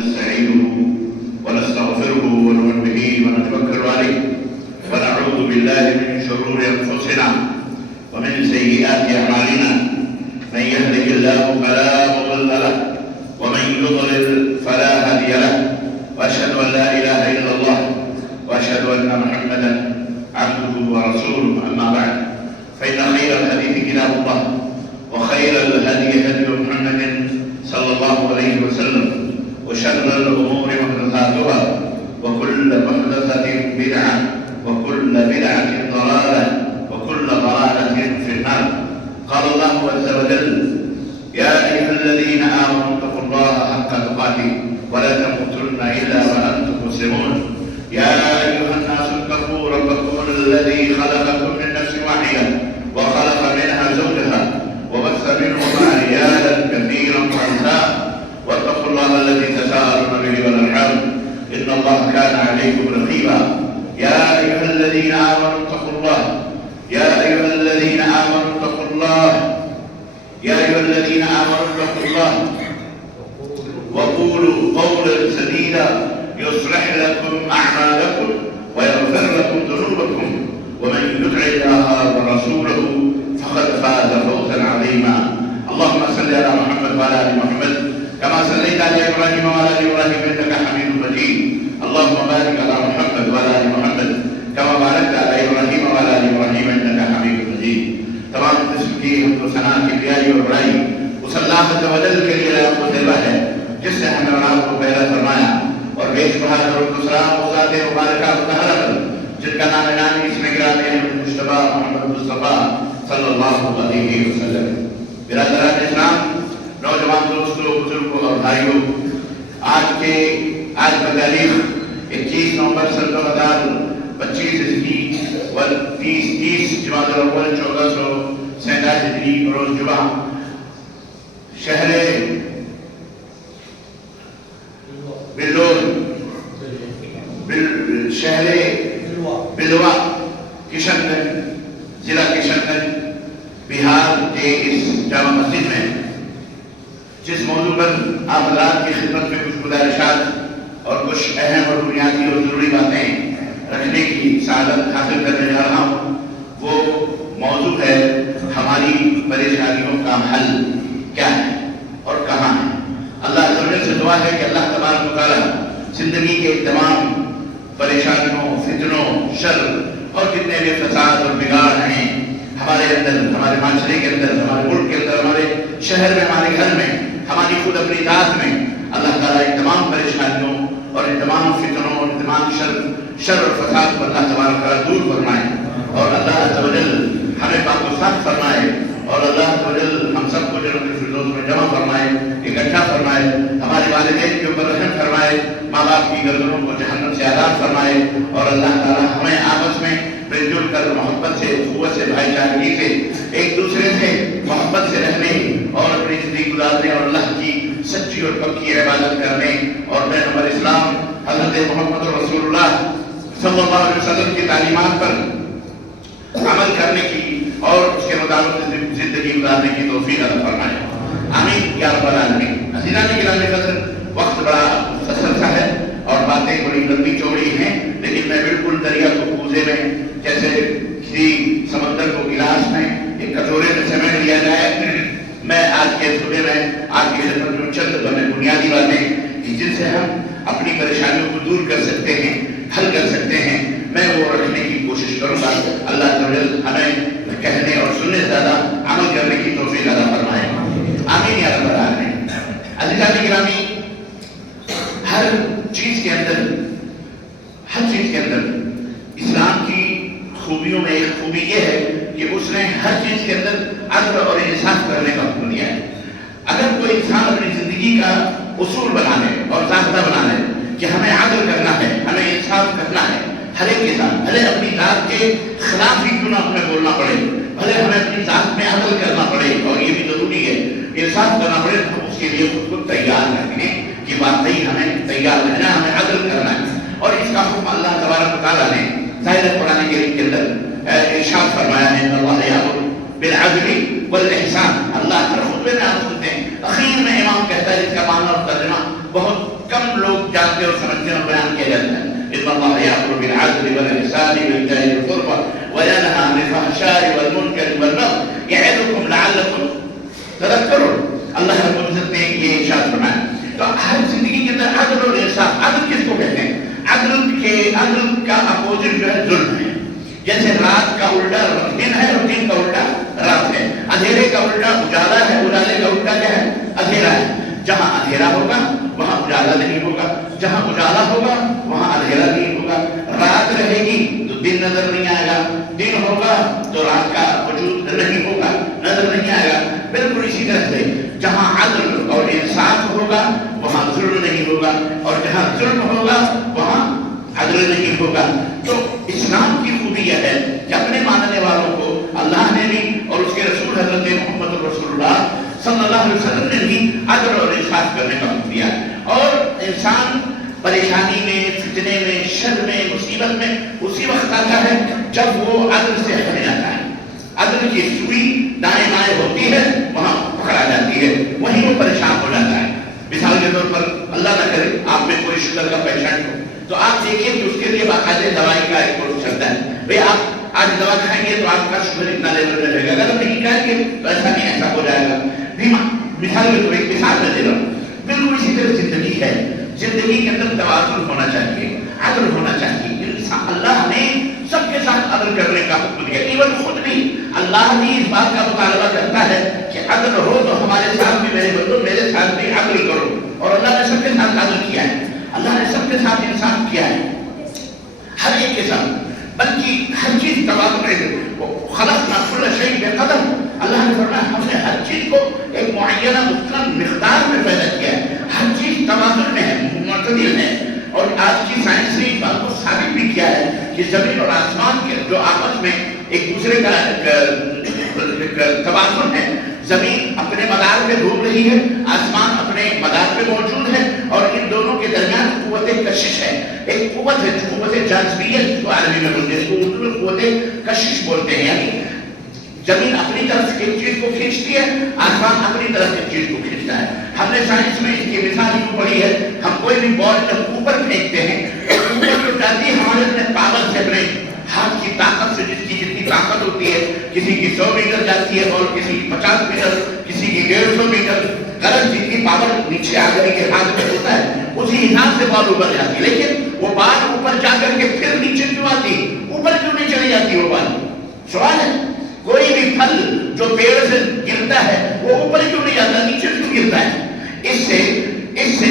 ونستعينه ونستغفره ونؤمن به ونتوكل عليه ونعوذ بالله من شرور أنفسنا ومن سيئات أعمالنا من يهده الله فلا مضل له ومن يضلل فلا هادي له وأشهد أن لا إله إلا الله وأشهد أن محمدا عبده ورسوله أما بعد فإن خير الحديث كتاب الله وخير الهدي هدي محمد صلى الله عليه وسلم وشر الأمور محدثاتها وكل محدثة بدعة وكل بدعة ضلالة وكل ضلالة في النار. قال الله عز وجل: يا أيها الذين آمنوا اتقوا الله حق تقاته ولا تموتن إلا وأنتم مسلمون. يا أيها الناس اتقوا ربكم الذي خلقكم من نفس واحدة وخلق منها زوجها وبث منهما رجالا كثيرا ونساء واتقوا الله الذي تساءلون به والأرحام إن الله كان عليكم رقيبا. يا أيها الذين آمنوا اتقوا الله يا أيها الذين آمنوا اتقوا الله يا أيها الذين آمنوا اتقوا الله وقولوا قولا سديدا يصلح لكم أعمالكم ويغفر لكم ذنوبكم ومن يطع الله ورسوله فقد فاز فوزا عظيما. اللهم صل على محمد وعلى آل محمد كما صليت على إبراهيم وعلى آل إبراهيم إنك حميد مجيد. اللهم بارك على محمد وعلى آل محمد كما باركت على إبراهيم وعلى آل إبراهيم إنك حميد مجيد. تمام قسم کی حمد و ثنا کی بیائی اور بڑائی اس اللہ عز و جل کے لیے آپ کو دیوا ہے جس نے ہمیں اور آپ کو پیدا فرمایا اور بیش بہا درود و سلام و ذات مبارکہ مطہرہ پر جن کا نام نامی اس میں گرامی احمد مجتبی محمد مصطفیٰ صلی اللہ علیہ وسلم. برادران اسلام، نوجوان دوستوں، بزرگوں اور بھائیوں، آج کا تاریخ 21 نومبر سن 2025 عیسوی و 30 جمادی الاول 1447 ہجری روز جمعہ شہر بلوا کشن گنج ضلع کشن گنج بہار کے اس جامع مسجد میں جس موضوع پر آپ حضرات کی خدمت میں کچھ گزارشات اور کچھ اہم اور بنیادی اور ضروری باتیں رکھنے کی سعادت حاصل کرنے جا رہا ہوں، وہ موضوع ہے ہماری پریشانیوں کا حل کیا ہے اور کہاں ہے. اللہ عز و جل سے دعا ہے کہ اللہ تبارک و تعالیٰ زندگی کے تمام پریشانیوں، فتنوں، شر اور جتنے بھی فساد اور بگاڑ ہیں ہمارے اندر، ہمارے معاشرے کے اندر، ہمارے ملک کے اندر، ہمارے شہر میں، ہمارے گھر میں، ہماری خود اپنی ذات میں اللہ تعالیٰ ان تمام پریشانیوں اور ان تمام فتنوں اور ان تمام شر اور فساد کو اللہ تبارک تعالیٰ دور فرمائے اور اللہ عز و جل ہمیں پاک و صاف فرمائے اور اللہ عز و جل ہم سب کو جنت الفردوس میں جمع فرمائے، اکٹھا فرمائے، ہمارے والدین کے اوپر رحم فرمائے، ماں باپ کی گردنوں کو جہنم سے آزاد فرمائے اور اللہ تعالیٰ ہمیں آپس میں مل جل کر محبت سے، اخوت سے، بھائی چارگی سے، ایک دوسرے سے محبت سے رہنے اور اپنی زندگی گزارنے اور اللہ کی سچی اور پکی عبادت کرنے اور پیغمبر اسلام حضرت محمد رسول اللہ صلی اللہ علیہ وسلم کی تعلیمات پر عمل کرنے کی اور اس کے مطابق زندگی گزارنے کی توفیق عطا فرمائے. آمین یا رب العالمین. عزیزان گرامی قدر، وقت بڑا مختصر سا ہے اور باتیں بڑی لمبی چوڑی ہیں، لیکن میں بالکل دریا کو کوزے میں جیسے کسی سمندر کو گلاس میں ایک کٹورے میں سمیٹ لیا جائے، میں آج کے صبح میں آپ کی خدمت میں چند بنیادی باتیں جن سے ہم اپنی پریشانیوں کو دور کر سکتے ہیں، حل کر سکتے ہیں، میں وہ رکھنے کی کوشش کروں گا. اللہ تعالیٰ ہمیں کہنے اور سننے سے زیادہ عمل کرنے کی توفیق عطا فرمائے. آمین یا رب العالمین. عزیزان گرامی، ہر چیز کے اندر اسلام کی خوبیوں میں ایک خوبی یہ ہے کہ اس نے ہر چیز کے اندر عدل اور انصاف کرنے کا حکم دیا ہے. اگر کوئی انسان اپنی زندگی کا اصول بنا لے اور ضابطہ بنا لے کہ ہمیں عدل کرنا ہے، ہمیں انصاف کرنا ہے ہر ایک کے ساتھ، بھلے اپنی ذات کے خلاف ہی کیوں نہ ہمیں بولنا پڑے، بھلے ہمیں اپنی ذات میں عدل کرنا پڑے اور یہ بھی ضروری ہے انصاف کرنا پڑے، تو اس کے لیے خود کو تیار رکھیں کہ واقعی ہمیں تیار رہنا ہے، ہمیں عدل کرنا ہے. اور اس کا حکم اللہ تبارک و تعالیٰ نے ظاہر قرآن کریم کے اندر ارشاد فرمایا ہے، اللہ یامر بالعدل والاحسان. اللہ ہر خطبے میں آپ سنتے ہیں، اخیر میں امام کہتا ہے، جس کا معنی اور ترجمہ بہت کم لوگ جانتے اور سمجھتے اور بیان کیا جاتا ہے. ان اللہ یامر بالعدل والاحسان وایتاء ذی القربى وینہی عن الفحشاء والمنکر والبغی یعظکم لعلکم تذکرون. اللہ رب العزت نے یہ ارشاد فرمایا. تو ہر زندگی کے اندر عدل اور انصاف. عدل کس کو کہتے ہیں؟ عدل کا اپوزٹ جو ہے ظلم ہے. جیسے رات کا الٹا دن ہے اور دن کا الٹا رات ہے. اندھیرے کا الٹا اجالا ہے, اجالے کا الٹا کیا ہے؟ اندھیرا ہے. جہاں اندھیرا ہوگا وہاں اجالا نہیں ہوگا, جہاں اجالا ہوگا وہاں اندھیرا نہیں ہوگا. رات رہے گی تو دن نظر نہیں آئے گا, دن ہوگا تو رات کا وجود نہیں ہوگا, نظر نہیں آئے گا. بالکل اسی طرح سے جہاں عدل اور انصاف ہوگا وہاں ظلم نہیں ہوگا, اور جہاں ظلم ہوگا وہاں عدل نہیں ہوگا. تو اسلام کی خوبی یہ ہے کہ اپنے ماننے والوں کو اللہ نے بھی اور اس کے رسول حضرت محمد رسول اللہ صلی اللہ علیہ وسلم نے بھی عدل اور انصاف کرنے کا حکم دیا. اور انسان پریشانی میں, فتنے میں, شر میں, مصیبت میں اسی وقت آتا ہے جب وہ عدل سے ہٹ جاتا ہے. عدل کی سوئی دائیں بائیں ہوتی ہے وہاں پکڑا جاتی ہے, وہیں وہ پریشان ہو جاتا ہے. مثال کے طور پر اللہ نہ کرے آپ میں کوئی شوگر کا پیشنٹ ہو تو آپ دیکھیے کہ اس کے لیے باقاعدہ دوائی کا ایک کورس چلتا ہے. بھئی آپ آج دوا کھائیں گے تو آپ کا شوگر اتنا لیول میں رہے گا, اگر نہیں کھائیں گے تو ایسا نہیں ایسا ہو جائے گا. مثال میں تو ایک مثال میں دے رہا ہوں. بالکل اسی طرح زندگی ہے. زندگی کے اندر توازن ہونا چاہیے, عدل ہونا چاہیے. اللہ نے سب کے ساتھ عدل کرنے کا حکم دیا. ایون خود نہیں, اللہ بھی اس بات کا مطالبہ کرتا ہے کہ عدل ہو تو ہمارے ساتھ بھی میرے بندو میرے ساتھ بھی عدل کرو. اور اللہ نے سب کے ساتھ عدل کیا ہے, اللہ نے سب کے ساتھ انصاف کیا ہے, ہر ایک کے ساتھ. بلکہ ہر چیز توازن ہے. خلقنا کل شیء بقدر. اللہ نے فرمایا ہم نے ہر چیز کو ایک معینہ مستقل مقدار میں پیدا کیا ہے. ہر چیز توازن میں ہے, معتدل ہے. اور آج کی سائنس نے اس بات کو ثابت بھی کیا ہے کہ زمین اور آسمان کے جو آپس میں ایک دوسرے کا توازن ہے. زمین اپنے مدار پہ گھوم رہی ہے, آسمان اپنے مدار پہ موجود ہے, اور ان دونوں کے درمیان قوت کشش ہے. ایک قوت ہے, قوت جاذبیت جس کو عربی میں بولتے ہیں, اس کو اردو میں قوت کشش بولتے ہیں. یعنی زمین اپنی طرف سے ایک چیز کو کھینچتی ہے, آسمان اپنی طرف سے ایک چیز کو کھینچتا ہے. ہم نے سائنس میں اس کی مثال یوں پڑھی ہے, ہم کوئی بھی بال جب اوپر پھینکتے ہیں اوپر جو جاتی ہے ہمارے اپنے پاور سے, اپنے ہاتھ کی طاقت سے, جس کی جتنی طاقت ہوتی ہے, کسی کی 100 میٹر جاتی ہے اور کسی کی 50 میٹر, کسی کی 150 میٹر. غلط جتنی پاور نیچے آ کر کے ہاتھ میں ہوتا ہے اسی حساب سے بال اوپر جاتی ہے. لیکن وہ بال اوپر جا کر کے پھر نیچے کیوں آتی, اوپر کیوں نہیں چلی جاتی وہ بال؟ سوال ہے. کوئی بھی پھل جو پیڑ سے گرتا ہے وہ اوپر کیوں نہیں جاتا, نیچے کیوں گرتا ہے؟ اس سے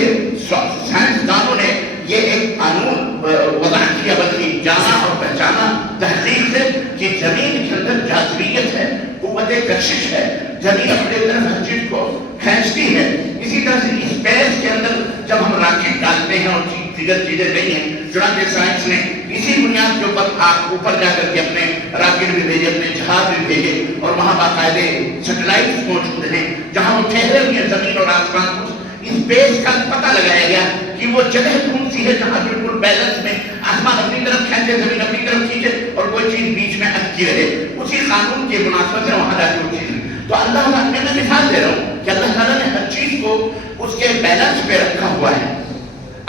سائنسدانوں نے یہ ایک قانون وضع کیا, بلکہ جانا اور پہچانا تحقیق سے کہ زمین کے اندر جاذبیت ہے, قوت کشش ہے. زمین اپنے طرف ہر چیز کو کھینچتی ہے. اسی طرح سے اسپیس کے اندر جب ہم راکٹ ڈالتے ہیں اور دیگر چیزیں نہیں ہیں, چنانچہ سائنس نے اسی بنیاد کے اوپر اوپر جا کر کے اپنے راکٹ بھی بھیجے, اپنے جہاز بھی بھیجے, اور وہاں باقاعدے سیٹلائٹس موجود ہیں جہاں وہ ٹھہرے ہوئے ہیں زمین اور آسمان کو. اسپیس کا پتہ لگایا گیا کہ وہ جگہ کون سی ہے جہاں بالکل بیلنس میں آسمان اپنی طرف کھینچے, زمین اپنی طرف کھینچے, اور کوئی چیز بیچ میں اٹکی رہے. اسی قانون کے مناسبت سے وہاں جا کے وہ چیز. تو اللہ تعالیٰ, میں مثال دے رہا ہوں کہ اللہ تعالیٰ نے ہر چیز کو اس کے بیلنس پہ رکھا ہوا ہے.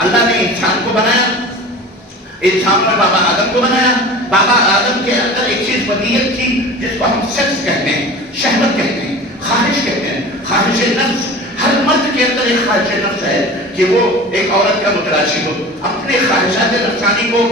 اللہ نے انسان کو بنایا, انسان میں بابا آدم کو بنایا. بابا آدم کے اندر ایک چیز فضیلت تھی جس کو ہم سیکس کہتے ہیں, شہوت کہتے ہیں, خواہش کہتے ہیں, خواہش نفس. ہر مرد کے اندر ایک خواہش نفس ہے کہ وہ ایک عورت کا متلاشی ہو, اپنے خواہشات نفسانی کو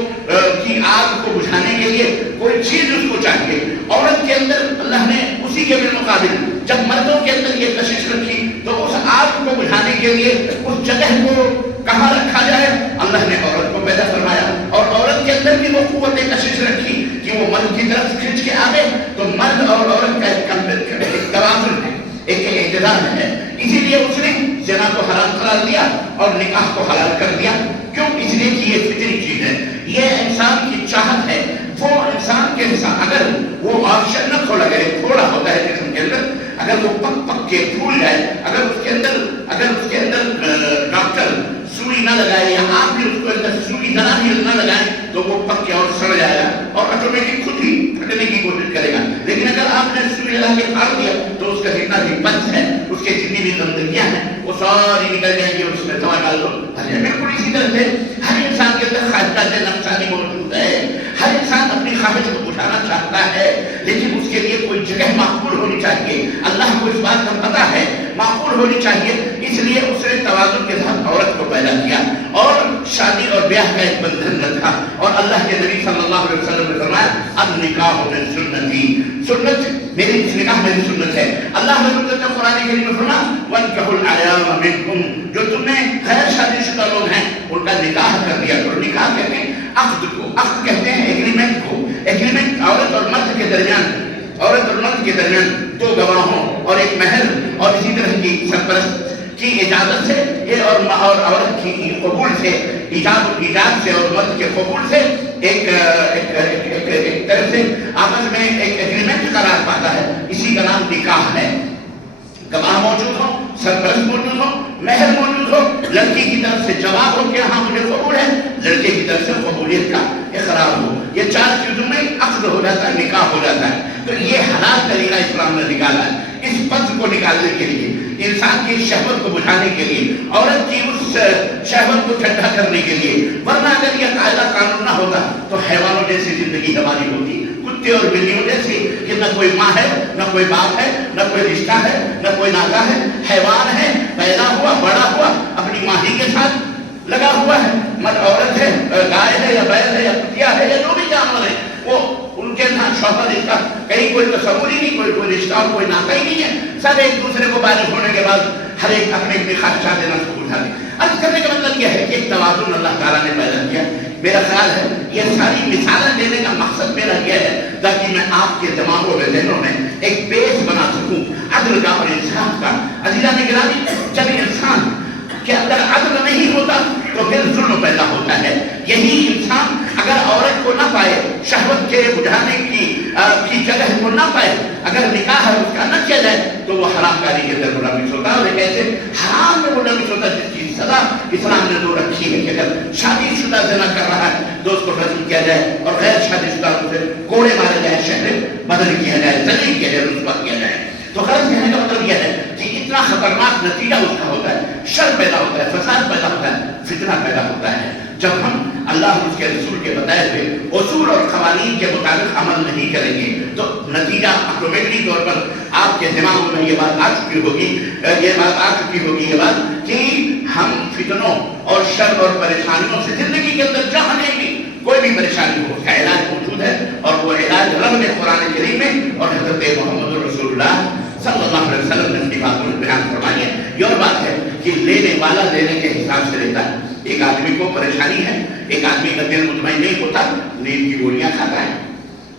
کی آگ کو بجھانے کے لیے کوئی چیز اس کو چاہیے. عورت کے اندر اللہ نے اسی کے بالمقابل جب مردوں کے اندر یہ کشش رکھی تو اس آگ کو بجھانے کے لیے اس جگہ کو کہاں رکھا جائے, اللہ نے عورت کو پیدا فرمایا. اور عورت کے اندر بھی وہ قوت کشش رکھی کہ وہ مرد کی طرف کھینچ کے آئے. تو مرد اور عورت کا ایک توازن ہے, ایک اعتدال ہے. اسی لیے اس نے زنا کو حرام قرار دیا اور نکاح کو حلال کر دیا. کیوں؟ اس لیے کہ یہ فطری چیز ہے, یہ انسان کی چاہت ہے. وہ انسان کے ساتھ اگر وہ آپشن نہ کھولا گئے, تھوڑا ہوتا ہے جسم کے اندر, اگر وہ پک کے پھول جائے, اگر اس کے اندر ڈاکٹر سوئی نہ لگائے یا آپ بھی اس کو اندر سوئی ذرا بھی نہ لگائیں تو وہ پک کے اور سڑ جائے گا اور آٹومیٹک خود ہی پھٹنے کی کوشش کرے گا. لیکن اگر آپ نے سوئی لگا کے پھاڑ دیا تو اس کا جتنا بھی پنچ ہے, اس کے جتنی بھی گندگیاں ہیں وہ ساری نکل جائیں گی اس میں دوا ڈال دو. بالکل اسی طرح سے ہر انسان کے اندر خواہشات نفسانی موجود ہے. ہر انسان اپنی خواہش کو بجھانا چاہتا ہے لیکن اس کے لیے کوئی جگہ معقول ہونی چاہیے. اللہ کو اس بات کا پتہ ہے معقول ہونی چاہیے, اس لیے اس نے توازن کے ساتھ عورت کو پیدا کیا اور شادی اور بیاہ کا ایک بندھن رکھا. اور اللہ کے نبی صلی اللہ علیہ وسلم نے فرمایا النکاح من سنتی, سنت میری نکاح میری سنت ہے. اللہ نے قرآن کریم میں فرمایا وانکحوا الایام منکم, جو تم نے غیر شادی شدہ لوگ ہیں ان کا نکاح کر دیا کرو. نکاح کہتے ہیں عقد کو, عقد کہتے ہیں ایگریمنٹ کو. ایگریمنٹ عورت اور مرد کے درمیان, عورت اور مرد کے درمیان دو گواہوں اور ایک مہر اور اسی طرح کی سرپرست کی اجازت سے یہ اور عورت کی قبول سے, ایجاب سے اور مرد کے قبول سے ایک طرح سے آپس میں ایک ایگریمنٹ قرار پاتا ہے. اسی کا نام نکاح ہے. گواہ موجود ہو, سرپرست موجود ہو, مہر موجود ہو, لڑکی کی طرف سے جواب ہو کہ ہاں مجھے قبول ہے, لڑکے کی طرف سے قبولیت کا اقرار ہو. یہ چار چیزوں میں عقد ہو جاتا ہے, نکاح ہو جاتا ہے. تو یہ حلال طریقہ اسلام نے نکالا ہے اس پد کو نکالنے کے لیے, انسان کی شہوت کو بجھانے کے لیے, عورت کی اس شہوت کو ٹھنڈا کرنے کے لیے. ورنہ اگر یہ قاعدہ قانون نہ ہوتا تو حیوانوں جیسی زندگی ہماری ہوتی, کتے اور بلیوں جیسی, کہ نہ کوئی ماں ہے, نہ کوئی باپ ہے, نہ کوئی رشتہ ہے, نہ کوئی ناتا ہے. حیوان ہے, پیدا ہوا, بڑا ہوا, اپنی ماہی کے ساتھ لگا ہوا ہے. مت عورت ہے, گائے ہے یا بیل ہے یا کتیا ہے یا جو بھی جانور ہے, وہ ان کے ساتھ شوہر رشتہ کہیں کوئی تصور ہی نہیں, کوئی رشتہ اور کوئی ناتا ہی نہیں ہے. سب ایک دوسرے کو بالغ ہونے کے بعد ہر ایک اپنے اپنی خواہشات نفس کو اٹھا دے. عرض کرنے کا مطلب یہ ہے کہ ایک توازن اللہ تعالیٰ نے پیدا کیا. میرا خیال ہے یہ ساری مثالیں دینے کا مقصد میرا یہ ہے تاکہ میں آپ کے دماغوں میں, ذہنوں میں ایک بیس بنا سکوں عدل کا اور انصاف کا. عزیزان گرامی, جب انسان کے اندر عدل نہیں ہوتا تو پھر ظلم پیدا ہوتا ہے. یہی انسان اگر عورت کو نہ پائے, شہوت کے بجھانے کی جگہ کو نہ پائے, اگر نکاح اس کا نہ کیا جائے تو وہ حرام کاری کے اندر ملوث ہوتا ہے. اور ایک ایسے حرام میں ملوث ہوتا ہے جس کی سزا اسلام نے دو رکھی ہے کہ اگر شادی شدہ زنا کر رہا ہے تو اس کو رجم کیا جائے اور غیر شادی شدہ سے کوڑے مارے جائے, شہر بدل کیا جائے, ذلیل کیا جائے, رسوا کیا جائے. تو غرض کہنے کا مطلب یہ ہے کہ اتنا خطرناک نتیجہ اس کا ہوتا ہے, شر پیدا ہوتا ہے, فساد پیدا ہوتا ہے, فتنہ پیدا ہوتا ہے جب ہم اللہ اور اس کے رسول کے بتائے ہوئے اصول اور قوانین کے مطابق عمل نہیں کریں گے. تو نتیجہ آٹومیٹکلی طور پر آپ کے دماغ میں یہ بات آ چکی ہوگی, یہ بات کہ ہم فتنوں اور شر اور پریشانیوں سے زندگی کے اندر جہاں نہیں بھی کوئی بھی پریشانی ہو, اس کا علاج موجود ہے. اور وہ علاج رب نے قرآن کریم میں اور حضرت محمد رسول اللہ صلی اللہ علیہ وسلم نے اپنی بات بیان فرمائی ہے. یہ اور بات ہے کہ لینے والا لینے کے حساب سے لیتا ہے. ایک آدمی کو پریشانی ہے, ایک آدمی کا دل مطمئن نہیں ہوتا, نیند کی گولیاں کھاتا ہے,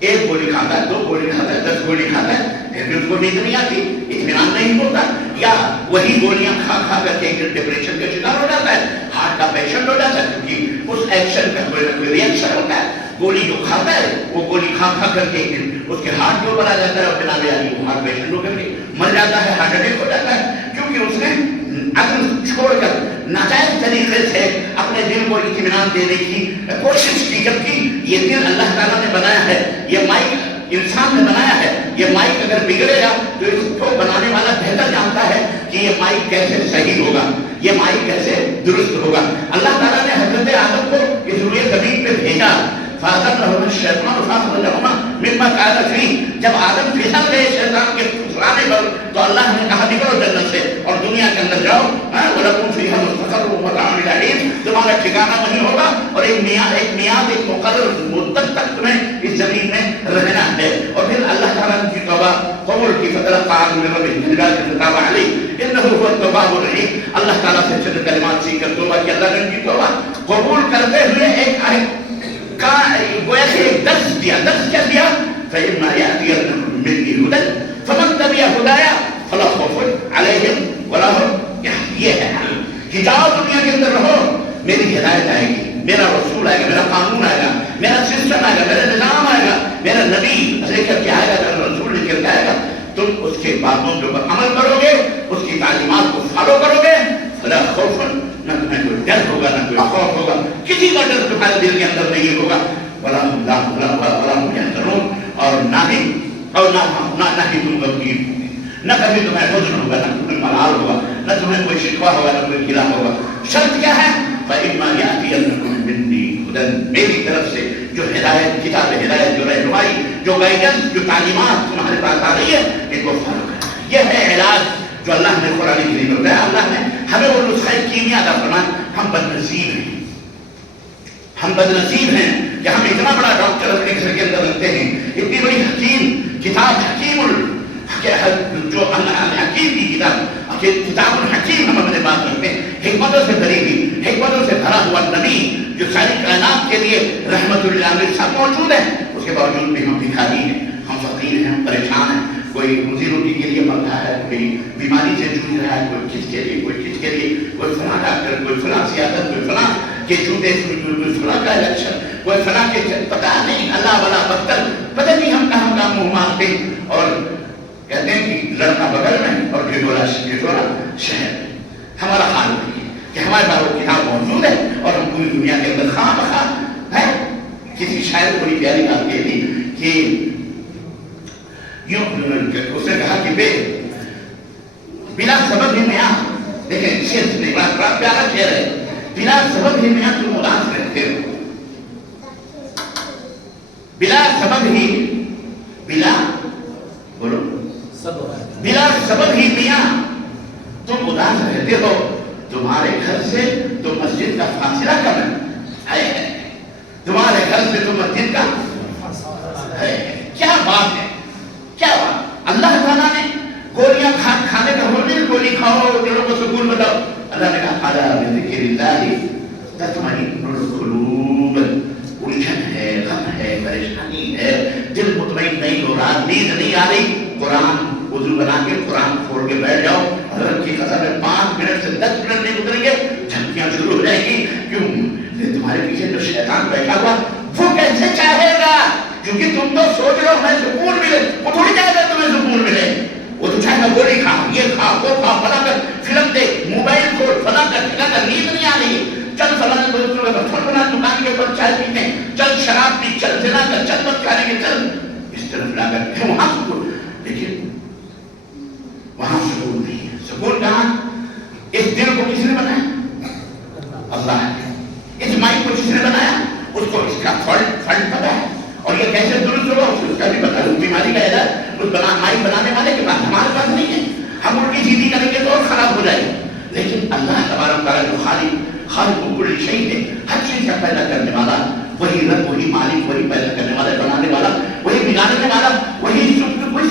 ایک گولی کھاتا ہے, 2 گولی کھاتا ہے, 10 گولی کھاتا ہے, پھر بھی اس کو نیند نہیں آتی, اطمینان نہیں ہوتا. یا وہی گولیاں کھا کر کے ایک ڈپریشن کا شکار ہو جاتا ہے, ہارٹ کا پیشنٹ ہو جاتا ہے, کیونکہ اس ایکشن کا کوئی ریئیکشن ہوتا ہے. گولی جو کھاتا ہے وہ گولی کھا کر کے اس کے ہارٹ کے اوپر آ جاتا ہے اور بنا وہ ہارٹ پیشنٹ ہو کر کے مر جاتا ہے, ہارٹ اٹیک ہو جاتا ہے, کیونکہ اس نے عقل چھوڑ کر ناجائز طریقے سے اپنے دل کو اطمینان دینے کی کوشش کی. جبکہ یہ دل اللہ تعالیٰ نے بنایا ہے, یہ مائک انسان نے بنایا ہے. یہ مائک اگر بگڑے گا تو اس کو بنانے والا بہتر جانتا ہے کہ یہ مائک کیسے صحیح ہوگا, یہ مائک کیسے درست ہوگا. اللہ تعالیٰ نے حضرت آدم کو اس روئے زمین پہ بھیجا. فَأَذَلَّهُمَا الشَّيْطَانُ فَأَخْرَجَهُمَا مِمَّا كَانَ فِيهِ. جب آدم پھسل گئے شیطان کے پھسلانے پر تو اللہ نے کہا نکلو جنت سے اور دنیا کے اندر جاؤ, وَلَكُمْ فِيهَا مُسْتَقَرٌّ وَمَتَاعٌ إِلَىٰ حِينٍ. تمہارا ٹھکانہ وہیں ہوگا اور ایک میعاد ایک مقرر مدت تک تمہیں اس زمین میں رہنا ہے. اور پھر اللہ تعالیٰ کی توبہ قبول کی. فَتَلَقَّىٰ آدَمُ مِنْ رَبِّهِ تَابَ عَلَيْهِ إِنَّهُ هُوَ التَّوَّابُ الرَّحِيمُ. اللہ تعالیٰ سے چند کلمات سیکھ کر توبہ کی. اللہ نے ان کی توبہ قبول کرتے ہوئے ایک آیت کا گویا کہ ایک درس دیا. درس کیا دیا؟ فَإِمَّا يَأْتِيَنَّكُم مِّنِّي هُدًى فَمَن تَبِعَ هُدَايَ فَلَا خَوْفٌ عَلَيْهِمْ وَلَا هُمْ يَحْزَنُونَ. یہ ہے کہ جاؤ دنیا کے اندر رہو, میری ہدایت آئے گی, میرا رسول آئے گا, میرا قانون آئے گا, میرا سسٹم آئے گا, میرا نظام آئے گا, میرا نبی لے کر کے آئے گا, میرا رسول لے کر کے آئے گا. تم اس کے باتوں کے اوپر عمل کرو گے, اس کی تعلیمات کو فالو کرو گے. فلا خوف, نہ تمہیں کوئی ڈر ہوگا, نہ کوئی خوف ہوگا, کسی کا ڈر تمہارے دل کے اندر نہیں ہوگا. ولا ہم يحزنون. اور نہ ہی تم غمگین ہوگے, نہ کبھی تمہیں حزن ہوگا, نہ تمہیں ملال ہوگا, نہ تمہیں کوئی شکوہ ہوگا نہ کوئی گلا ہوگا. شرط کیا ہے؟ فَإِمَّا يَأْتِيَنَّكُم مِّنِّي هُدًى، میری طرف سے جو ہدایت، کتاب ہدایت، جو رہنمائی، جو گائیڈنس، جو تعلیمات تمہارے پاس آ رہی ہے، ان کو فالو کرنا. یہ ہے علاج جو اللہ نے قرآن کریم میں بتایا. اللہ نے ہمیں وہ نسخہ کیمیا عطا فرمایا. ہم بدنصیب ہیں، ہم بدنصیب ہیں کہ ہم اتنا بڑا ڈاکٹر اپنے گھر کے اندر رکھتے ہیں، اتنی بڑی حکیم کتاب، جو حکیم کی کتاب الحکیم ہم اپنے پاس رکھتے ہیں. حکمتوں سے بھری ہوئی، حکمتوں سے بھرا ہوا نبی جو ساری کائنات کے لیے رحمت للعالمین سب موجود ہے. اس کے باوجود بھی ہم بھکاری ہیں، ہم فقیر ہیں، ہم پریشان ہیں. کوئی روزی روٹی کے لیے مر رہا ہے، کوئی بیماری سے جوجھ رہا ہے، کوئی کس کے لیے، کوئی کس کے لیے، کوئی فلاں ڈاکٹر، کوئی فلاں سیاست، کوئی فلاں کے جوتے، کوئی فلاں کا الیکشن، کوئی فلاں کے پتہ نہیں اللہ والا بدتر، پتہ نہیں ہم کہاں کا منہ مارتے اور کہتے ہیں کہ لڑکا بغل میں اور ڈھٹولا شہر میں. ہمارا حال وہی ہے کہ ہمارے پاس وہ کتاب موجود ہے اور ہم پوری دنیا کے اندر خواہ مخواہ ہے. کسی شاعر کو بڑی پیاری بات یہ تھی کہ یوں اس نے کہا کہ بلا سبب ہی میاں، دیکھیں شعر نے بڑا پیارا شعر ہے، بلا سبب ہی میاں تم اداس رہتے ہو، بلا سبب ہی، بلا بولو بلا سبب ہی میاں تم اداس رہتے ہو، تمہارے گھر سے تو مسجد کا فاصلہ کم ہے، تمہارے گھر سے تو مسجد کا ہے. کیا بات ہے، کیا بات. اللہ تعالیٰ نے گولیاں کھانے کا حکم نہیں، گولی کھاؤ دلوں کو سکون بتاؤ. اللہ نے کہا الا بذکر اللہ تطمئن القلوب. الجھن ہے، غم ہے، پریشانی ہے، دل مطمئن نہیں ہو رہا، نیند نہیں آ رہی، قرآن وضو بنا کے قرآن کھول کے بیٹھ جاؤ. حضرت کی قسم ہے 5 منٹ سے 10 منٹ نہیں گزریں گے جھپکیاں شروع ہو جائیں گی. کیوں؟ تمہارے پیچھے جو شیطان بیٹھا ہوا وہ کیسے چاہے گا؟ کیونکہ تم تو سوچ رہو میں سکون ملے، وہ تھوڑی چاہے گا تمہیں سکون ملے. وہ تو چاہے گا گولی کھا، یہ کھا، وہ کھا، فلاں کر، فلم دیکھ، موبائل کھول، فلاں کر، ٹھیکا کر، نیند نہیں آ رہی، چل فلاں دوستوں کے پاس، فلاں دکان کے اوپر چائے پیتے ہیں، چل شراب پی، چل زنا کر، چل مت کھانے کے، چل اس طرف لا کر وہاں سکون. لیکن وہاں سکون نہیں ہے. سکون کہاں؟ اس دل کو کس نے بنایا؟ اللہ نے. اس مائنڈ کو جس نے بنایا اس کو اس کا فلٹ پتا ہے اور یہ کیسے درست ہوگا اس کا بھی پتا ہے. بیماری کا علاج اس مائنڈ بنانے والے کے پاس، ہمارے پاس نہیں ہے. ہم الٹی سیدھی کریں گے تو اور خراب ہو جائے گا. لیکن اللہ تبارک تعالیٰ جو خالق کل شیء ہے، ہر چیز کا پیدا کرنے والا، وہی رب، وہی مالک، وہی پیدا کرنے والا، بنانے والا، وہی بگاڑنے والا، وہی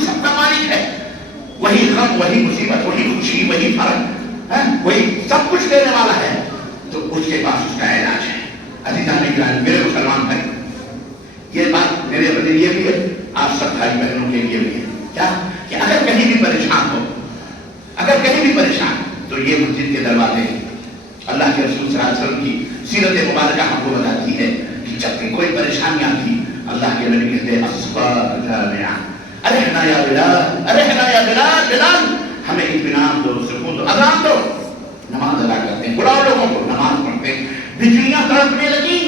سب کا مالک ہے. وہی غم، وہی مصیبت، وہی خوشی، وہی فرق، وہی سب کچھ دینے والا ہے. تو اس کے پاس اس کا علاج ہے. عزیزان گرامی، میرے مسلمان بھائی، یہ بات میرے لیے بھی ہے، آپ سب بھائی بہنوں کے لیے بھی ہے. کیا کہ اگر کہیں بھی پریشان ہو، اگر کہیں بھی پریشان تو یہ مسجد کے دروازے اللہ کے رسول صلی اللہ علیہ وسلم کی سیرت مبارکہ ہم کو بتاتی ہے کہ جب بھی کوئی پریشانی آتی اللہ کے نبی کہتے ہیں اصبر جامعہ، ارحنا یا بلال، ارحنا یا بلال، بلال ہمیں اطمینان دو، سکون دو، اذان دو. نماز ادا کرتے ہیں، بلاؤ لوگوں کو، نماز پڑھتے ہیں. بجلیاں تڑپنے لگی،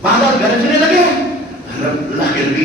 بادل گرجنے لگے، اللہ کے نبی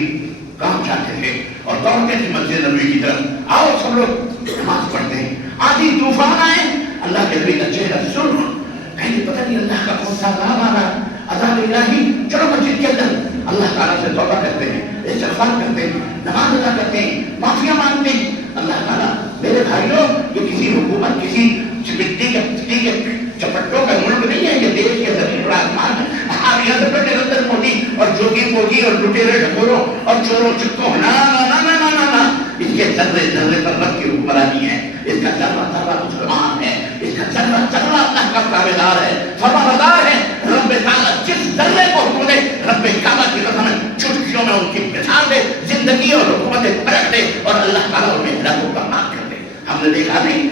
کام چاہتے تھے اور دوڑتے تھے مسجد نبوی کی طرف، آؤ سب لوگ نماز پڑھتے ہیں. آدھی طوفان آئے، اللہ کے نبی کا چہرہ سرخ، کہیں پتہ نہیں اللہ کا کون سا عذاب آ رہا، عذاب الہی. چلو مسجد کے اندر اللہ تعالیٰ سے توبہ کرتے ہیں، استغفار کرتے ہیں، نماز ادا کرتے ہیں، معافیاں مانگتے ہیں. اللہ تعالیٰ میرے بھائیوں یہ کسی حکومت، کسی مٹی کے چپٹوں کا ملک نہیں ہے، یہ دیش کے زمین پر آسمان ہے. آپ یہاں سے نریندر مودی اور جوگی پوگی اور لٹیرے ڈھکوروں اور چوروں چکوں، نا نا نا نا نا نا، اس کے ذرے ذرے پر رب کی حکمرانی ہے. اس کا ذرہ ذرہ مسلمان ہے، اس کا ذرہ ذرہ اللہ کا تابعدار ہے، فرمانبردار ہے. رب تعالیٰ جس ذرے کو حکم دے، رب کعبہ کی قسم چٹکیوں میں ان کی بچھاڑ دے، زندگی اور حکومتیں پلٹ دے اور اللہ تعالیٰ انہیں ہلاکوں کا معاف کر دے. ہم نے دیکھا نہیں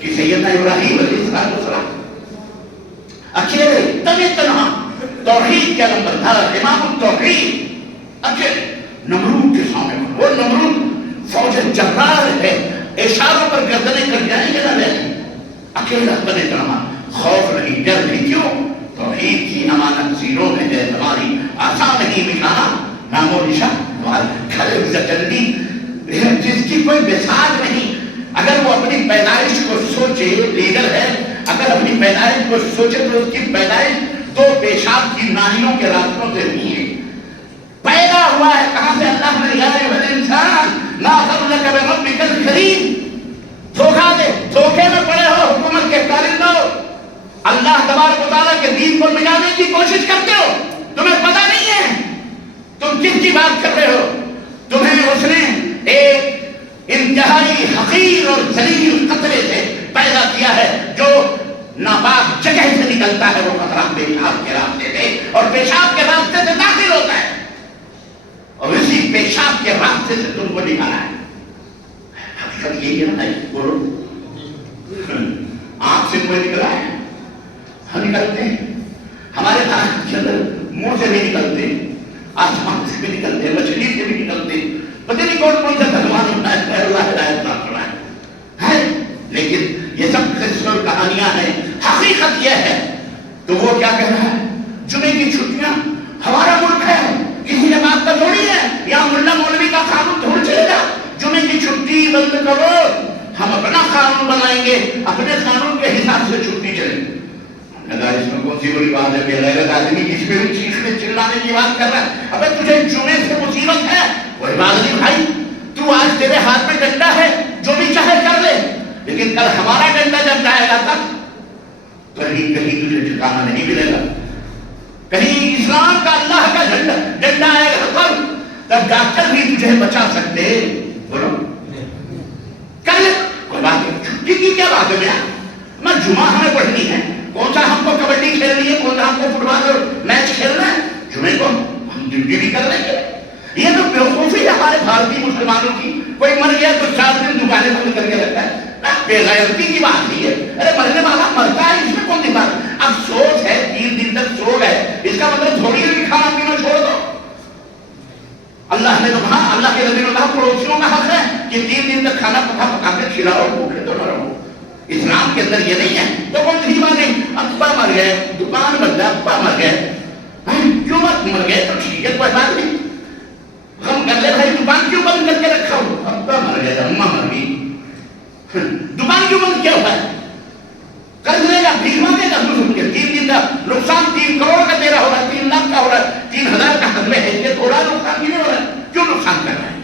کہ سیدنا ابراہیم علیہ السلام اکیلے تنہا تنہا توحید کے نمبر تھا، امام التوحید، اکیلے نمرود کے سامنے. وہ نمرود فوج جرار ہے، اشاروں پر گردنیں کٹ جائیں گے نہ رہے، اکیلا بنے تنہا، خوف نہیں، ڈر نہیں. کیوں؟ توحید کی امانت سینوں میں ہے ہماری، آسان نہیں مٹھانا. نام و نشان ہمارے کھڑے ہوئے جلدی جس کی کوئی مثال نہیں. اگر وہ اپنی پیدائش کو سوچے، لیڈر ہے، اگر اپنی پیدائش کو سوچے تو اس کی پیدائش دو پیشاب کی نالیوں کے راستوں سے ہوئی ہے، پیدا ہوا ہے کہاں سے؟ اللہ نے یا ایھا الانسان ما غرک بربک الکریم، دھوکہ دے، دھوکے میں پڑے ہو حکومت کے کارندوں، اللہ تبارک و تعالیٰ کے دین کو مٹانے کی کوشش کرتے ہو، تمہیں پتہ نہیں ہے تم کس کی بات کر رہے ہو، تمہیں اس نے ایک انتہائی حقیر اور ذلیل قطرے سے پیدا کیا ہے، جو ناپاک جگہ سے نکلتا ہے، وہ قطرہ پیشاب کے راستے سے اور پیشاب کے راستے سے داخل ہوتا ہے، اور اسی پیشاب کے راستے سے تم کو نکالا ہے۔ حقیقت یہی ہے نا، بولو آنکھ سے کوئی نکلا ہے، ہم نکلتے ہیں، ہمارے دانت کے اندر منہ سے بھی نکلتے ہیں، آسمان سے بھی نکلتے ہیں، مچھلی سے بھی نکلتے ہیں، پتہ نہیں کون کون سا بھگوان ہوتا ہے، اللہ ہدایت نہ کرائے، لیکن یہ سب قصے اور کہانیاں ہیں، حقیقت یہ ہے۔ تو وہ کیا کہہ رہا ہے؟ جمعے کی چھٹیاں ہمارا ملک ہے، کسی نے بات کا تھوڑی ہے، یا ملا مولوی کا قانون تھوڑ چلے گا، جمعے کی چھٹی بند کرو، ہم اپنا قانون بنائیں گے، اپنے قانون کے حساب سے چھٹی چلے گی۔ اس میں کون سی بڑی بات ہے؟ بے غیرت آدمی اس میں بھی چیخنے چلانے کی بات کر رہا ہے، ابے تجھے جمعے سے مصیبت ہے؟ کوئی بات نہیں بھائی، تو آج تیرے ہاتھ میں ڈنڈا ہے، جو بھی چاہے کر لے، لیکن کل ہمارا ڈنڈا جب جائے گا تب کہیں تجھے ٹھکانا نہیں ملے گا، کہیں اسلام کا اللہ کا ڈنڈا آئے گا تب ڈاکٹر بھی تجھے بچا سکتے، بولو کر لے، کوئی بات نہیں، چھٹی کی کیا بات ہے؟ میں جمعہ ہمیں پڑھنی ہے، کون سا ہم کو کبڈی کھیلنی ہے، کون سا ہم کو فٹ بال اور میچ کھیلنا ہے، جمعے کو ہم ڈیوٹی بھی کر لیں گے۔ یہ تو بیوقوفی ہے ہمارے بھارتی مسلمانوں کی، کوئی مر گیا تو 4 دن دکانیں بند کر کے رکھتا ہے، بے غیرتی کی بات نہیں ہے، ارے مرنے والا مرتا ہے، اس میں کون سی بات؟ افسوس ہے 3 دن تک سو گئے، اس کا مطلب تھوڑی بھی کھانا پینا چھوڑ دو۔ اللہ نے تو کہا، اللہ کے نبی نے کہا پڑوسیوں کا حق ہے کہ 3 دن تک کھانا پکا کے کھلاؤ، بھوکے تو نہ رہو۔ اسلام کے اندر یہ نہیں ہے، تو کون سی بات نہیں، ابا مر گئے، دکان بند ہے، ابا مر گئے، کیوں مر گئے تو ٹھیک ہے، کوئی بات نہیں، غم کر لے بھائی، دکان کیوں بند کر کے رکھا ہو؟ ابا مر گئے، اماں مر گئی، دکان کیوں بند کیا ہوا ہے؟ قرض لے گا، بھیک مانگے گا، 3 دن کا نقصان 3 کروڑ کا تیرا ہو رہا ہے، 3 لاکھ کا ہو رہا ہے، 3000 کا حد میں ہے، یہ تھوڑا نقصان کیوں ہو رہا ہے؟ کیوں نقصان کر رہا ہے؟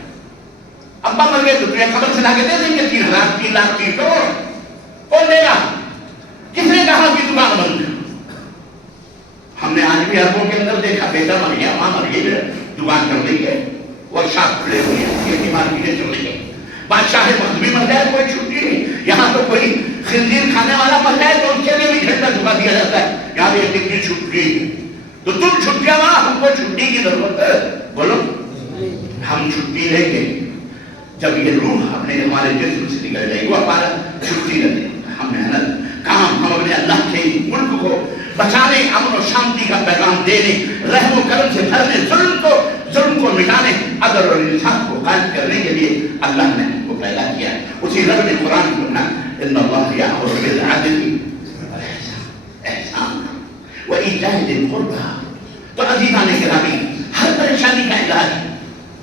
ابا مر گئے تو تمہیں قبر سے لا کے دے دیں گے 3000 3 لاکھ 3 کروڑ، کون دے گا؟ کس نے کہا کہ دکان بند ہے؟ ہم نے آج بھی عربوں کے اندر دیکھا، بیٹا مر گیا، ماں مر گئی، دکان کر دیں گے، ورکشاپ کھلے ہوئے ہیں، یہ مارکیٹیں چل رہی ہیں، بادشاہ مخدومی مر جائے کوئی چھٹی نہیں، یہاں تو کوئی خنزیر کھانے والا مر جائے تو اس کے لیے بھی گھنٹہ جھکا دیا جاتا ہے، یہاں ایک دن کی چھٹی، تو تم چھٹیاں وہاں، ہم کو چھٹی کی ضرورت ہے؟ بولو ہم چھٹی لیں گے جب یہ روح اپنے ہمارے جسم سے نکل جائے گی، وہ ہمارا چھٹی لے لیں، ہم محنت کام، ہم اپنے اللہ کے ملک کو بچانے، امن و شانتی کا پیغام دینے، رحم و کرم سے بھرنے، ظلم کو مٹانے، عدل اور انصاف کو قائم کرنے کے لیے اللہ نے ہم کو پیدا کیا ہے۔ اسی رب نے قرآن کو کہا ان اللہ یأمر بالعدل احسان وایتاء ذی القربى۔ تو عزیزان گرامی، ہر پریشانی کا علاج،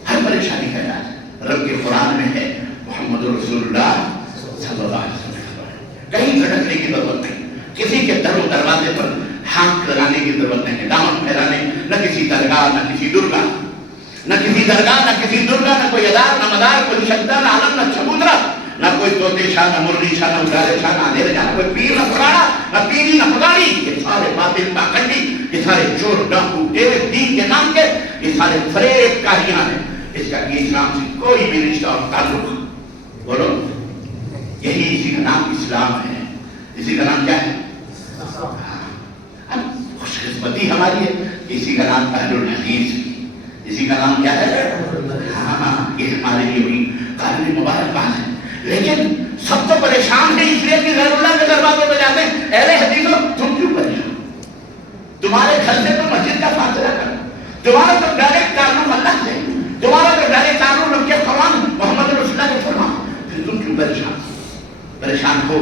ہر پریشانی کا علاج رب کے قرآن میں ہے، محمد رسول اللہ صلی اللہ علیہ وسلم۔ کہیں بھٹکنے کی ضرورت نہیں، کسی کے در و دروازے پر ہاتھ لگانے کی ضرورت نہیں، دامن پھیلانے، نہ کسی درگاہ، نہ کسی درگاہ، نہ کسی درگاہ، نہ کسی درگاہ، نہ کوئی ادار، نہ مدار، کوئی شدہ، نہ عالم، نہ چبوترا، نہ کوئی طوطے شاہ، نہ مرغی شاہ، نہ اجالے شاہ، نہ اندھیرے شاہ، نہ کوئی پیر، نہ پراڑا، نہ پیری، نہ پگاڑی، یہ سارے باطل پاکھنڈی، یہ سارے چور ڈاکو ڈیرے دین کے نام کے، یہ سارے فریب کاریاں ہیں، اس کا اسلام سے کوئی بھی رشتہ اور تعلق، بولو یہی اسی کا نام اسلام ہے، اسی کا نام کیا ہے؟ خوش قسمتی ہماری ہے، اسی کا نام اہل الحدیث، اسی کا نام کیا ہے؟ ہاں، یہ ہمارے لیے بھی قابل مبارکباد ہے۔ لیکن سب تو پریشان ہیں اس لیے کہ غیر اللہ کے دروازوں پہ جاتے ہیں، اہل حدیثوں تم کیوں پریشان؟ تمہارے گھر سے تو مسجد کا فاصلہ کرو، تمہارا تو ڈائریکٹ تعلق اللہ سے، تمہارا تو ڈائریکٹ تعلق رب کے فرمان محمد رسول اللہ کے فرمان، پھر تم کیوں پریشان ہو؟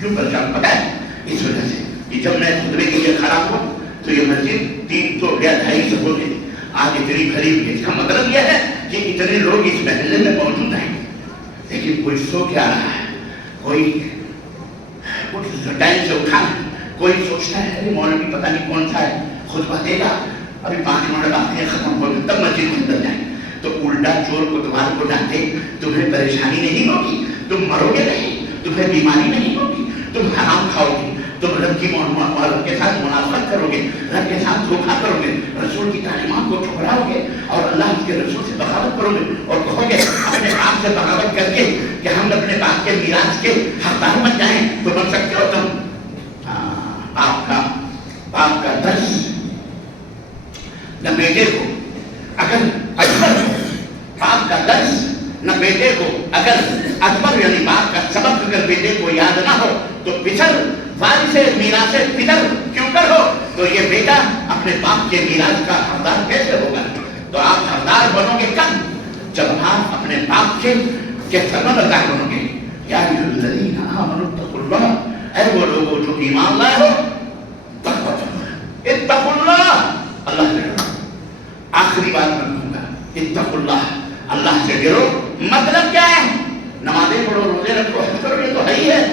کیوں پریشان؟ پتہ ہے اس وجہ سے کہ جب میں خطبے کے لیے کھڑا ہوا تو یہ مسجد 300 یا 250 ہو گئی، آج اتنی بھری ہوئی ہے۔ اس کا مطلب یہ ہے کہ اتنے لوگ اس محلے میں موجود ہیں، لیکن کوئی سو کیا رہا ہے؟ کوئی ٹائم سے اٹھا نہیں, کوئی سوچتا ہے ارے مولوی پتہ نہیں کون سا ہے خطبہ دے گا, ابھی 5 منٹ بعد ختم ہو گئے تب مسجد کے اندر جائیں. تو الٹا چور کو تمہارے کو ڈانٹے, تمہیں پریشانی نہیں ہوگی, تم مرو گے نہیں, تمہیں بیماری نہیں ہوگی, تم حرام کھاؤ گے, تم رب کی رب کے ساتھ منافقت کرو گے, رب کے ساتھ دھوکہ کرو گے, رسول کی تعلیمات کو ٹھکراؤ گے اور اللہ کے رسول سے بغاوت کرو گے اور کہو گے اپنے آپ سے بغاوت کر کے کہ ہم اپنے باپ کے میراث کے حقدار بن جائیں, تو بن سکتے ہو تم. باپ کا درس نہ بیٹے کو اگر اکبر ہو, باپ کا درس نہ بیٹے کو اگر اکبر یعنی باپ کا سبق اگر بیٹے کو یاد نہ ہو تو پچھل وارث میراث پدر کیوں کر ہو, تو یہ بیٹا اپنے باپ کے میراث کا حقدار کیسے ہوگا. تو آپ حقدار بنو گے کب, جب آپ اپنے باپ کے فرمانبردار بنو گے. یا الذین آمنوا اتقوا اللہ, اے وہ لوگوں جو ایمان لائے ہو اتقوا اللہ, اللہ سے ڈرو. آخری بات میں کہوں گا اتقوا اللہ, اللہ سے ڈرو. مطلب کیا ہے, نمازیں پڑھو, روزے رکھو, حج کرو, یہ تو ہے ہی ہے.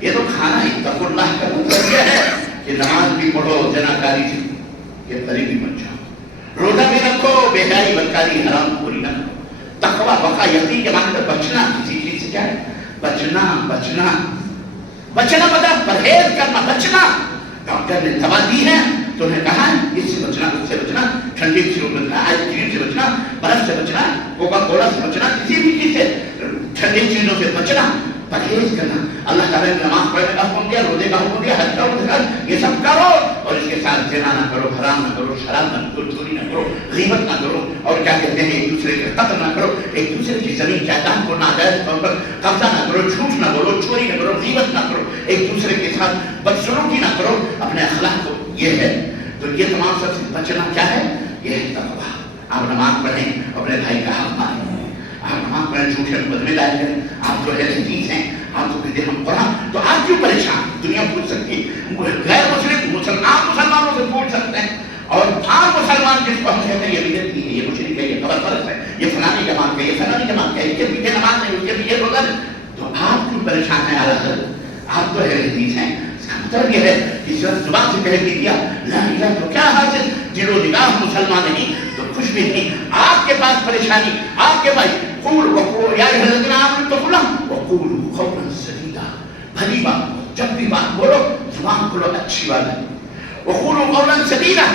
یہ تو کھانا ہی اتقوا اللہ کا مطلب یہ ہے کہ نماز بھی پڑھو, زناکاری سے یہ قریبی بن جاؤ, روزہ بھی رکھو, بے-حیائی بدکاری حرام پوری نہ کرو. تقویٰ وقا یقین کے معنی بچنا, کسی چیز سے کیا ہے بچنا, بچنا بچنا مطلب پرہیز کرنا, بچنا. ڈاکٹر نے دوا دی ہے تو انہیں کہا ہے اس سے بچنا, اس سے بچنا, ٹھنڈی سے بچنا, آئس کریم سے بچنا, برف سے بچنا, کوکا کولا سے بچنا, کسی بھی چیز سے, ٹھنڈی چیزوں سے بچنا, پرہیز کرنا. اللہ تعالیٰ نے نماز پڑھنے کا حکم دیا, روزے کا حکم دیا, حج کا حکم دیا, یہ سب کرو. اور اس کے ساتھ زنا نہ کرو, حرام نہ کرو, شراب نہ کرو, چوری نہ کرو, غیبت نہ کرو, اور کیا کہتے ہیں ایک دوسرے کے قتل نہ کرو, ایک دوسرے کی زمین جائیداد کو ناجائز طور پر قبضہ نہ کرو, جھوٹ نہ بولو, چوری نہ کرو, غیبت نہ کرو, ایک دوسرے کے ساتھ بدسلوکی نہ کرو, اپنے اخلاق کو. یہ ہے تو یہ تمام سب سے بچنا کیا ہے, یہ ہے تقویٰ. آپ نماز پڑھیں, اپنے بھائی کا حق مانیں, آپ نماز پڑھیں, جھوٹے مقدمے لائے کریں. آپ جو ہے حدیث ہیں, آپ تو کہتے ہیں ہم قرآن, تو آپ کیوں پریشان, دنیا پوچھ سکتی ہے, غیر مسلم عام مسلمانوں سے پوچھ سکتے ہیں, اور عام مسلمان جس کو ہم کہتے ہیں یہ بدعتی ہے, یہ مشرک ہے, یہ غلط فرض ہے, یہ فلانی جماعت ہے, یہ فلانی جماعت ہے, اس کے پیچھے نماز نہیں, اس کے پیچھے روزہ نہیں, تو آپ کیوں پریشان ہیں. حضرت آپ تو ہے حدیث ہیں, اس کا مطلب یہ ہے کہ زبان سے کہہ دیا لا الہ, تو کیا حاصل, دل و نگاہ مسلمان نہیں تو کچھ بھی نہیں. آپ کے پاس پریشانی, آپ کے پاس قول وقول یا ایھا الذین آمنوا اتقوا اللہ وقولوا قولا سدیدا, بھلی بات, جب بھی بات بولو زبان کھولو اچھی بات ہے. وقولوا قولا سدیدا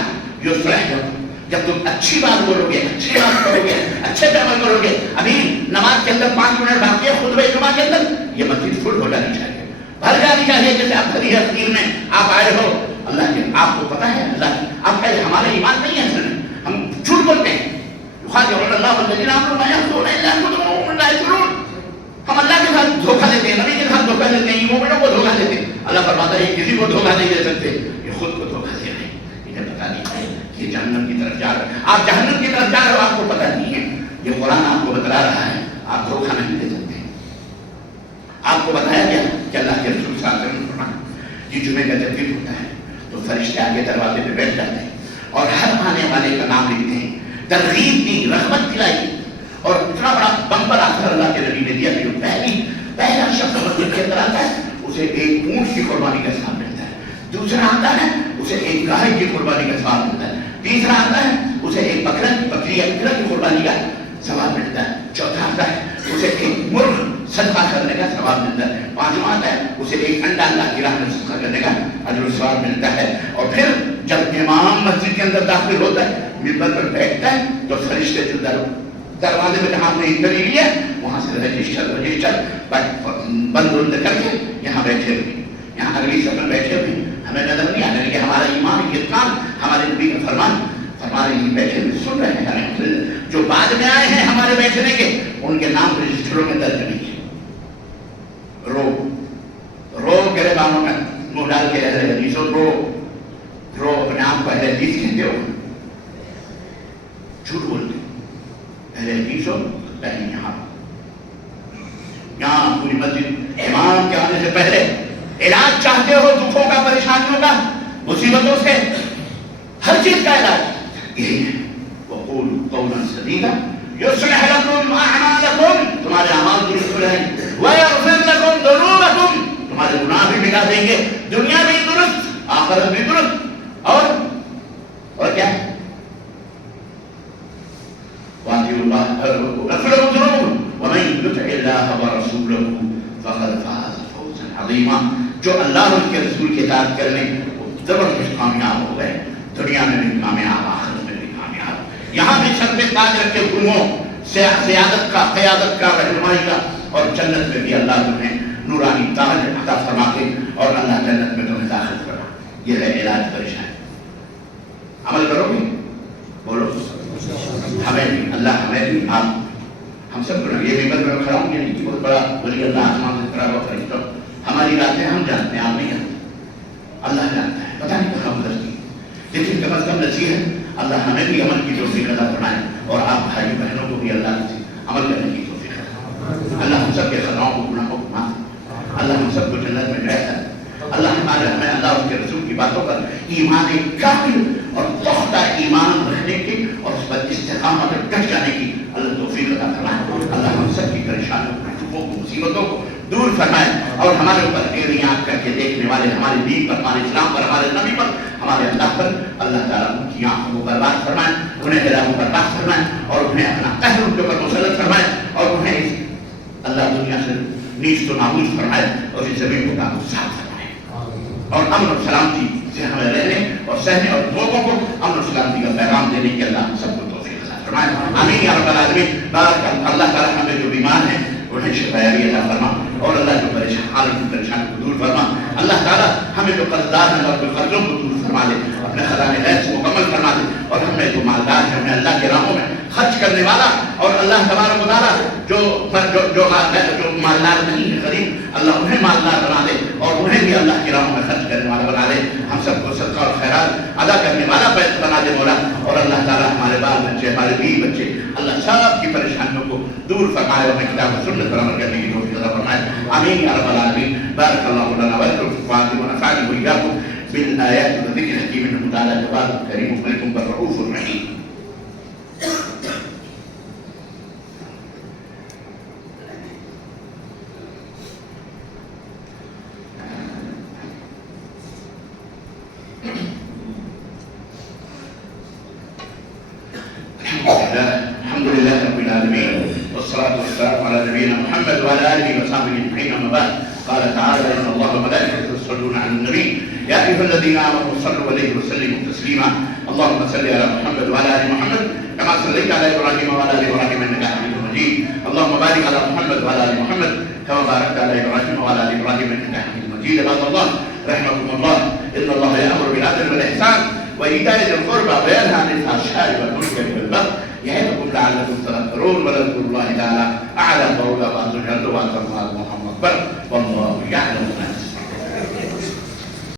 یصلح لکم, جب تم اچھی بات بولو گے, اچھی بات کرو گے, اچھے سے عمل کرو گے. ابھی نماز کے اندر 5 منٹ باقی ہے, خطبہ جمعہ کے اندر یہ مسجد فل ہو جانی چاہیے, بھر جانی چاہیے. جیسے آپ خدیجہ اخیر میں آپ آئے ہو, اللہ کے آپ کو پتا ہے, اللہ آپ کہے ہمارا ایمان نہیں ہے, اصل میں ہم جھوٹ بولتے ہیں. يخادعون الله والذين آمنوا ما يخدعون إلا أنفسهم وهم لا يشعرون. ہم اللہ کے ساتھ دھوکہ دیتے ہیں, نبی کے ساتھ دھوکہ دیتے ہیں, مومنوں کو دھوکہ دیتے ہیں. اللہ فرماتا ہے کسی کو دھوکہ نہیں دے سکتے, یہ خود کو دھوکہ دے رہے ہیں. انہیں پتہ نہیں ہے کہ جہنم کی طرف جا رہے ہیں, آپ جہنم کی طرف جا رہے ہو, آپ کو پتہ نہیں ہے. یہ قرآن آپ کو بتلا رہا ہے, آپ دھوکہ نہیں دے سکتے. آپ کو بتایا گیا کہ اللہ کے رسول صلی اللہ علیہ وسلم فرمایا یہ جمعے کا ترتیب ہوتا ہے تو فرشتے آگے دروازے پہ بیٹھ جاتے ہیں اور ہر آنے والے کا نام لکھتے ہیں, ترغیب دی, رغبت دلائی. اور اتنا بڑا بمپر آخر اللہ کے نبی نے دیا کہ جو پہلا شخص مسجد کے اندر آتا ہے اسے ایک اونٹ کی قربانی کا ثواب ملتا ہے, دوسرا آتا ہے اسے ایک گائے کی قربانی کا ثواب ملتا ہے, تیسرا آتا ہے اسے ایک بکری یا کی قربانی کا ثواب ملتا ہے, چوتھا آتا ہے اسے ایک مرغ صدقہ کرنے کا ثواب ملتا ہے, پانچواں آتا ہے اسے ایک انڈا اللہ کی راہ میں صدقہ کرنے کا اجر و ثواب ملتا ہے. اور پھر جب امام مسجد کے اندر داخل ہوتا ہے, منبر پر بیٹھتا ہے, تو فرشتے جو دروازے میں جہاں نے انٹری لی ہے وہاں سے رجسٹر بند کر کے یہاں بیٹھے ہوئے, یہاں اگلی سفر بیٹھے ہوئے. ہمیں نظر نہیں آتا کہ ہمارا ایمان کتنا, ہمارے نبی کا فرمان ہمارے لیے بیٹھے ہوئے سن رہے ہیں. جو بعد میں آئے ہیں ہمارے بیٹھنے کے, ان کے نام رجسٹروں میں درج نہیں ہے. رو گریبانوں میں منہ ڈال کے اہل حدیثوں رو اپنے آپ کو اہل حدیث کہتے ہو, جھوٹ بولتے اہل حدیثوں. پہلے یہاں پوری مسجد امام کے آنے سے پہلے علاج چاہتے ہو دکھوں کا, پریشانیوں کا, مصیبتوں سے, ہر چیز کا علاج یہی ہے. وقولوا قولا سدیدا یصلح لکم اعمالکم, تمہارے اعمال درست ہو جائیں, ویغفر لکم ذنوبکم, ہمارے گناہ بھی مٹا دیں گے، دنیا بھی درست آخرت بھی درست، اور کیا وَأَطِيعُوا اللَّهَ وَيَغْفِرْ لَكُمْ ذُنُوبَكُمْ وَمَن يُطِعِ اللَّهَ وَرَسُولَهُ فَقَدْ فَازَ فَوْزًا عَظِيمًا۔ جو اللہ اور اس کے رسول کی اطاعت کر لیں وہ زبردست کامیاب ہو گئے، دنیا میں بھی کامیاب، آخرت میں بھی کامیاب، یہاں بھی سر پہ تاج رکھے گروہوں سیادت کا، قیادت کا، رہنمائی کا، اور جنت میں بھی اللہ تمہیں نورانی تاج عطا فرما کے اور اللہ جنت میں تمہیں داخل کرنا، یہ ہے علاج پریشانی۔ عمل کرو گے؟ بولو ہمیں بھی، اللہ ہمیں بھی، آپ ہم سب کو، یہ ممبر میں کھڑا ہوں، یہ نہیں بہت بڑا ولی اللہ آسمان سے کھڑا ہوا فرشتہ، ہماری راتیں ہم جانتے ہیں، آپ نہیں جانتے، اللہ جانتا ہے، پتہ نہیں کہاں گزرتی، لیکن کم از کم نصیحت اللہ ہمیں بھی عمل کی توفیق عطا فرمائے، اور آپ بھائی بہنوں کو بھی اللہ سے عمل کرنے کی توفیق عطا فرمائے۔ اللہ ہم سب کے خطاؤں کو، گناہوں کو معاف، اللہ ہم سب کو جنت میں جائے، اللہ ہمیں اللہ اور کے رسول کی باتوں پر ایمان کامل اور پختہ ایمان رکھنے کی اور اس پر استقامت پر ڈٹ جانے کی اللہ توفیق عطا فرمائے۔ اللہ ہم سب کی پریشانیوں کو، مصیبتوں کو دور فرمائے، اور ہمارے اوپر ایڑیاں کر کے دیکھنے والے ہمارے دین پر، ہمارے اسلام پر، ہمارے نبی پر، ہمارے اللہ پر، اللہ تعالیٰ ان کی آنکھوں کو برباد فرمائے، انہیں ہلاکوں کو برباد فرمائے، اور انہیں اپنا قہر ان کے اوپر مسلط فرمائے، اور انہیں اللہ دنیا سے نیست و نابود فرمائے، اور اس زمین کو صاف فرمائے، اور امن و سلامتی سے ہمیں رہنے اور سہنے، اور لوگوں کو امن و سلامتی کا پیغام دینے کے اللہ سب کو توفیق عطا فرمائے، آمین یا رب العالمین۔ بارک اللہ تعالیٰ ہمیں جو بیمار ہیں انہیں شفا عطا فرما، اور اللہ جو پریشان کو دور فرما، اللہ تعالیٰ ہمیں جو قرضدار ہیں اور جو قرضوں کو دور فرما دے، اپنے خزانے غیب سے مکمل فرما دے، اور ہمیں جو مالدار ہیں انہیں اللہ کے راہوں میں خرچ کرنے والا، اور اللہ تبارک و تعالیٰ جو مالدار نہیں ہے غریب، اللہ انہیں مالدار بنا دے، اور انہیں بھی اللہ کی راہوں میں خرچ کرنے والا بنا دے، ہم سب کو صدقہ اور خیرات ادا کرنے والا بنا دے مولا، اور اللہ تعالیٰ ہمارے بال بچے، ہمارے بیوی بچے، اللہ سب کی پریشانیوں کو دور فرمائے، اور کتاب و سنت پر عمل کرنے کی توفیق عطا فرمائے، آمین یا رب العالمین۔ بارک اللہ لنا ولکم ونفعني وإياكم بالآيات والذكر الحكيم إنه تعالى جواد كريم ملك رؤوف رحيم۔ الحمد لله رب العالمين، والصلاة والسلام على نبينا محمد وعلى آله وصحبه أجمعين، أما بعد، قال تعالى إن الله وملائكته يصلون على النبي يا أيها الذين آمنوا صلوا عليه وسلموا تسليما، اللهم صل على محمد وعلى آل محمد كما صليت على إبراهيم وعلى آل إبراهيم إنك حميد مجيد، اللهم بارك على محمد وعلى آل محمد كما باركت على إبراهيم وعلى آل إبراهيم إنك حميد مجيد۔ عباد الله رحمكم الله، إن الله يأمر بالعدل والإحسان وإيتاء ذي القربى وينهى عن الفحشاء والمنكر والبغي يعظكم لعلكم تذكرون، ولذكر الله تعالى أعلى قولا وأنتم والله يعلم